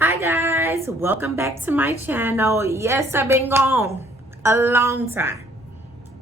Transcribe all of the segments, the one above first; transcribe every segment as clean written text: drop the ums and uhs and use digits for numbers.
Hi guys, welcome back to my channel. Yes, I've been gone a long time.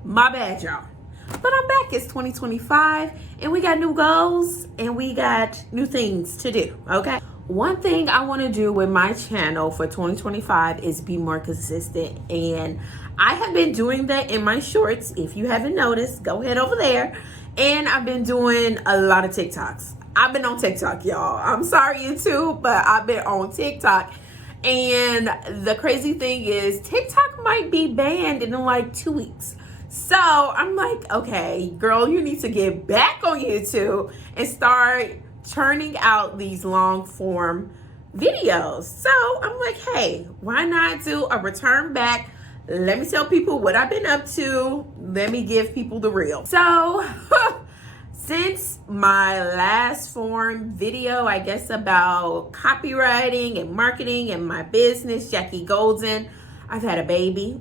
My bad, y'all. But I'm back. It's 2025 and we got new goals and we got new things to do, okay? One thing I want to do with my channel for 2025 is be more consistent, and I have been doing that in my shorts. If you haven't noticed, go ahead over there. And I've been doing a lot of TikToks. I've been on TikTok, y'all. I'm sorry, YouTube, but I've been on TikTok. And the crazy thing is TikTok might be banned in like 2 weeks. So I'm like, okay, girl, you need to get back on YouTube and start churning out these long form videos. So I'm like, hey, why not do a return back? Let me tell people what I've been up to. Let me give people the real. So since my last form video, I guess about copywriting and marketing and my business, Jackie Golden, I've had a baby.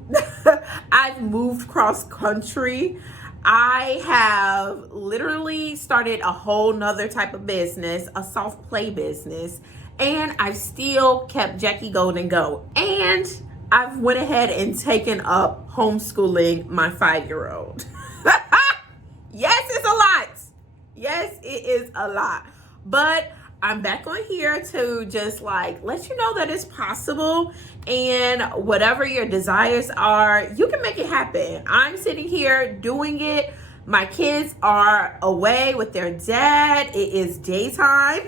I've moved cross country. I have literally started a whole nother type of business, a soft play business, and I've still kept Jackie Golden go. And I've went ahead and taken up homeschooling my 5-year-old. Yes, it's a lot. Yes, it is a lot. But I'm back on here to just like let you know that it's possible, and whatever your desires are, you can make it happen. I'm sitting here doing it. My kids are away with their dad. It is daytime.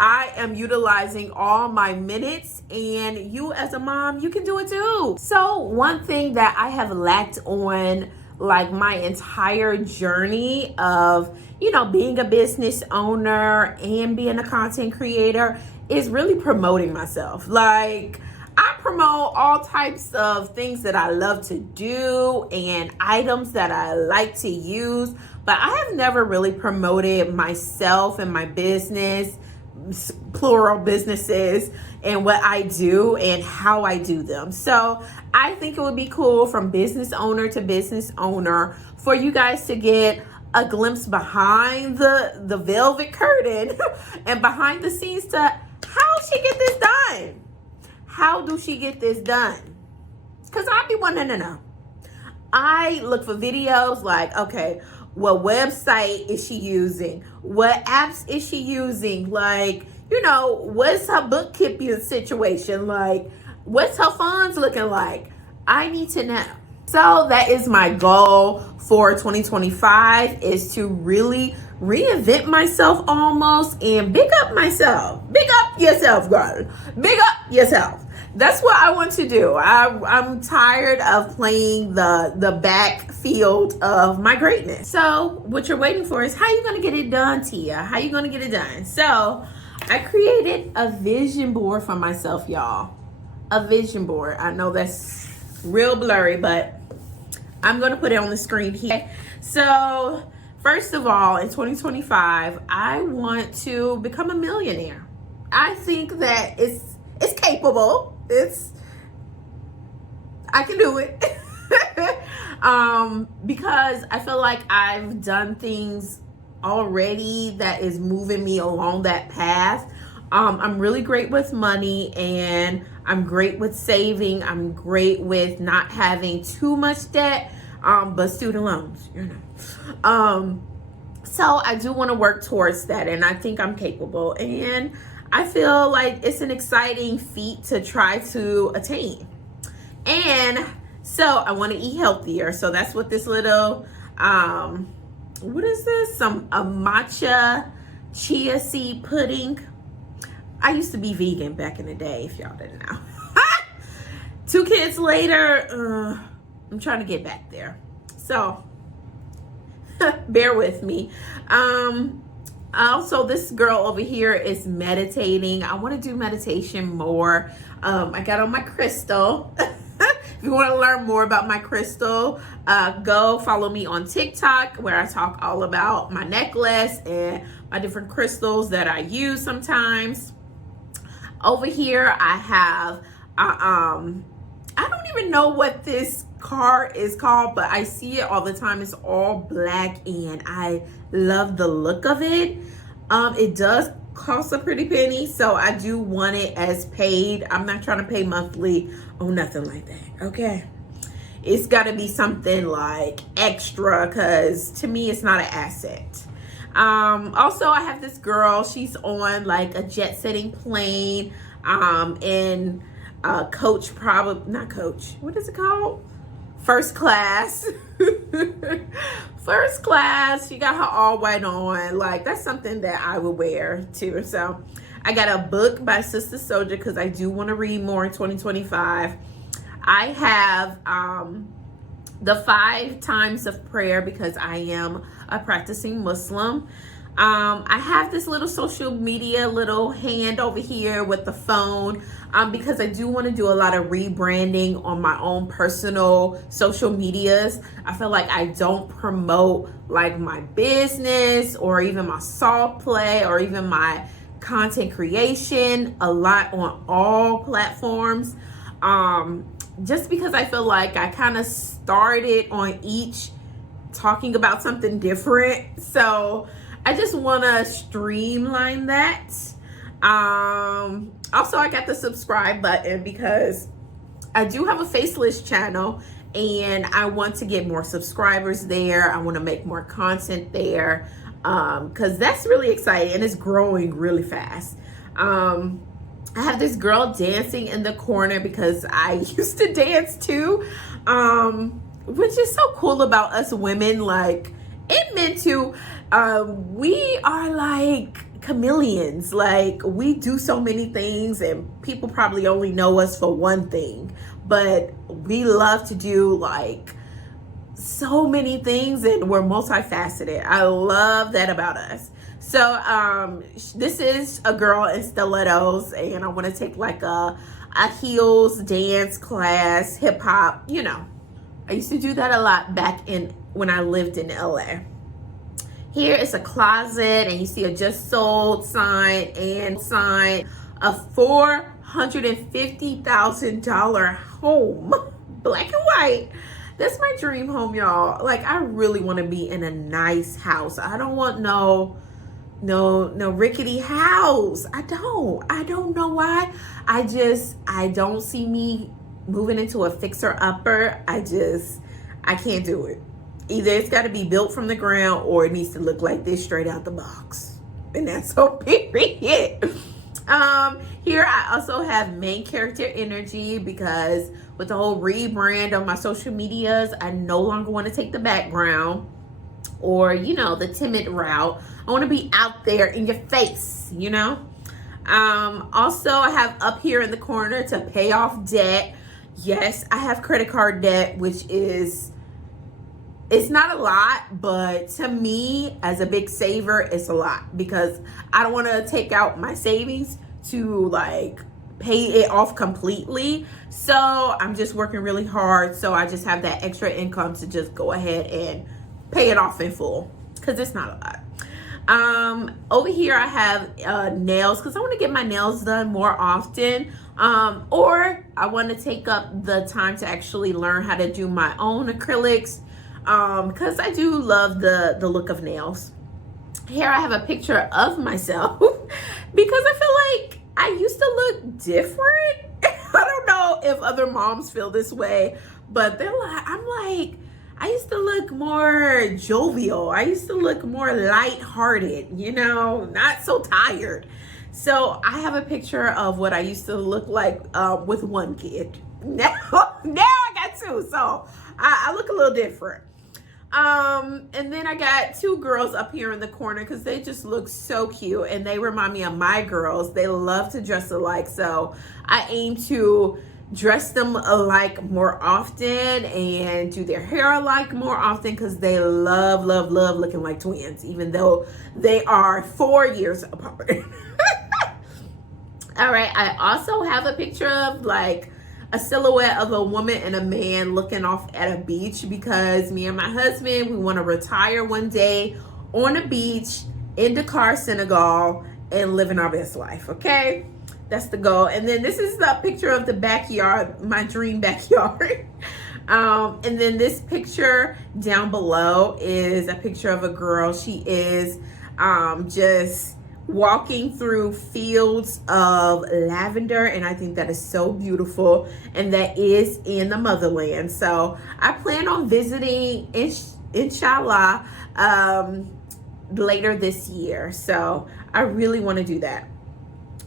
I am utilizing all my minutes, and you as a mom, you can do it too. So one thing that I have lacked on like my entire journey of, being a business owner and being a content creator is really promoting myself. Like, I promote all types of things that I love to do and items that I like to use, but I have never really promoted myself and my business, plural businesses, and what I do and how I do them. So I think it would be cool from business owner to business owner for you guys to get a glimpse behind the velvet curtain and behind the scenes to how she get this done. How do she get this done? Because I be wanting to know. I look for videos like, okay, what website is she using? What apps is she using? Like, what's her bookkeeping situation? Like, what's her funds looking like? I need to know. So that is my goal for 2025, is to really reinvent myself almost and big up myself. Big up yourself, girl. Big up yourself. That's what I want to do. I'm tired of playing the backfield of my greatness. So what you're waiting for is, how you going to get it done, Tia? How you going to get it done? So I created a vision board for myself, y'all. A vision board. I know that's real blurry, but I'm going to put it on the screen here. So first of all, in 2025, I want to become a millionaire. I think that it's capable. I can do it. Because I feel like I've done things already that is moving me along that path. I'm really great with money, and I'm great with saving. I'm great with not having too much debt, but student loans, So I do want to work towards that, and I think I'm capable. And I feel like it's an exciting feat to try to attain. And so I want to eat healthier. So that's what this little, what is this? A matcha chia seed pudding. I used to be vegan back in the day, if y'all didn't know. 2 kids later, I'm trying to get back there. So bear with me. Also, this girl over here is meditating. I want to do meditation more. I got on my crystal. If you want to learn more about my crystal, go follow me on TikTok, where I talk all about my necklace and my different crystals that I use sometimes. Over here, I have, I don't even know what this car is called, but I see it all the time. It's all black and I love the look of it. It does costs a pretty penny, so I do want it as paid. I'm not trying to pay monthly or nothing like that, okay? It's got to be something like extra, because to me it's not an asset. Also, I have this girl, she's on like a jet setting plane, in coach, probably not coach, what is it called, first class. First class. She got her all white on. Like, that's something that I would wear too. So I got a book by Sister Soldier because I do want to read more in 2025. I have the 5 times of prayer because I am a practicing Muslim. I have this little social media little hand over here with the phone, because I do want to do a lot of rebranding on my own personal social medias. I feel like I don't promote like my business or even my soft play or even my content creation a lot on all platforms. Just because I feel like I kind of started on each talking about something different. So I just want to streamline that. Also, I got the subscribe button because I do have a faceless channel and I want to get more subscribers there. I want to make more content there, because that's really exciting and it's growing really fast. I have this girl dancing in the corner because I used to dance too, which is so cool about us women. Like, it meant to, we are like chameleons. Like, we do so many things and people probably only know us for one thing, but we love to do like so many things and we're multifaceted. I love that about us. So this is a girl in stilettos and I want to take like a heels dance class, hip hop, you know. I used to do that a lot back in when I lived in LA. Here is a closet and you see a just sold sign and sign a $450,000 home, black and white. That's my dream home, y'all. Like, I really want to be in a nice house. I don't want no rickety house. I don't know why. I don't see me moving into a fixer upper. I can't do it. Either it's got to be built from the ground or it needs to look like this straight out the box. And that's so period. Here I also have main character energy because with the whole rebrand of my social medias, I no longer want to take the background or, you know, the timid route. I want to be out there in your face, you know. Also, I have up here in the corner to pay off debt. Yes, I have credit card debt, which is, it's not a lot, but to me as a big saver, it's a lot because I don't want to take out my savings to like pay it off completely. So I'm just working really hard. So I just have that extra income to just go ahead and pay it off in full because it's not a lot. Over here I have nails because I want to get my nails done more often. Or I want to take up the time to actually learn how to do my own acrylics. Because I do love the look of nails. Here I have a picture of myself because I feel like I used to look different. I don't know if other moms feel this way, but I used to look more jovial. I used to look more lighthearted, you know, not so tired. So I have a picture of what I used to look like with one kid. Now I got 2, so I look a little different. And then I got 2 girls up here in the corner because they just look so cute and they remind me of my girls. They love to dress alike, so I aim to dress them alike more often and do their hair alike more often because they love looking like twins, even though they are 4 years apart. All right, I also have a picture of like a silhouette of a woman and a man looking off at a beach because me and my husband, we want to retire one day on a beach in Dakar, Senegal, and living our best life, okay? That's the goal. And then this is the picture of the backyard, my dream backyard. And then this picture down below is a picture of a girl. She is just walking through fields of lavender, and I think that is so beautiful, and that is in the motherland. So I plan on visiting, inshallah, later this year. So I really want to do that.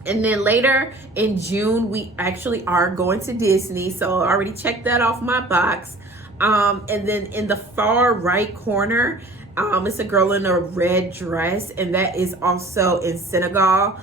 And then later in June, we actually are going to Disney. So I already checked that off my box. And then in the far right corner, it's a girl in a red dress, and that is also in Senegal.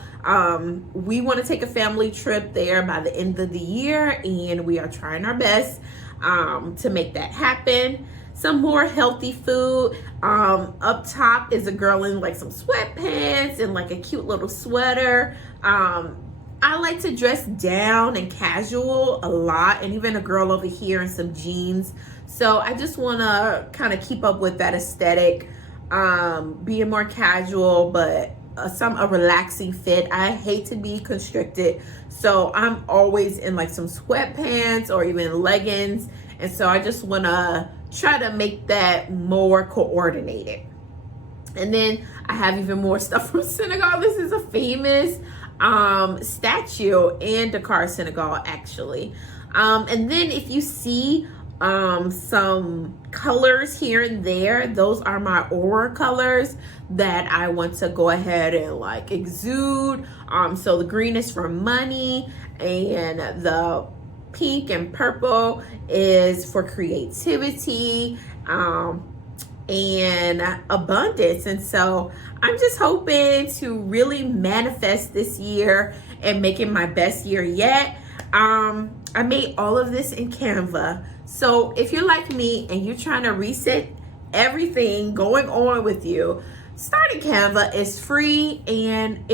We want to take a family trip there by the end of the year, and we are trying our best to make that happen. Some more healthy food. Up top is a girl in like some sweatpants and like a cute little sweater. I like to dress down and casual a lot, and even a girl over here in some jeans. So I just want to kind of keep up with that aesthetic, being more casual, but a relaxing fit. I hate to be constricted, so I'm always in like some sweatpants or even leggings, and so I just want to try to make that more coordinated. And then I have even more stuff from Senegal. This is a famous statue in Dakar, Senegal, actually. And then if you see some colors here and there, those are my aura colors that I want to go ahead and like exude. So the green is for money, and the pink and purple is for creativity and abundance. And so I'm just hoping to really manifest this year and make it my best year yet. I made all of this in Canva. So if you're like me and you're trying to reset everything going on with you, starting Canva is free, and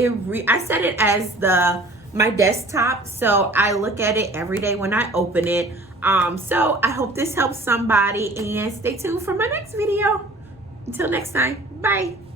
I set it as my desktop, so I look at it every day when I open it. So I hope this helps somebody, and stay tuned for my next video. Until next time, bye.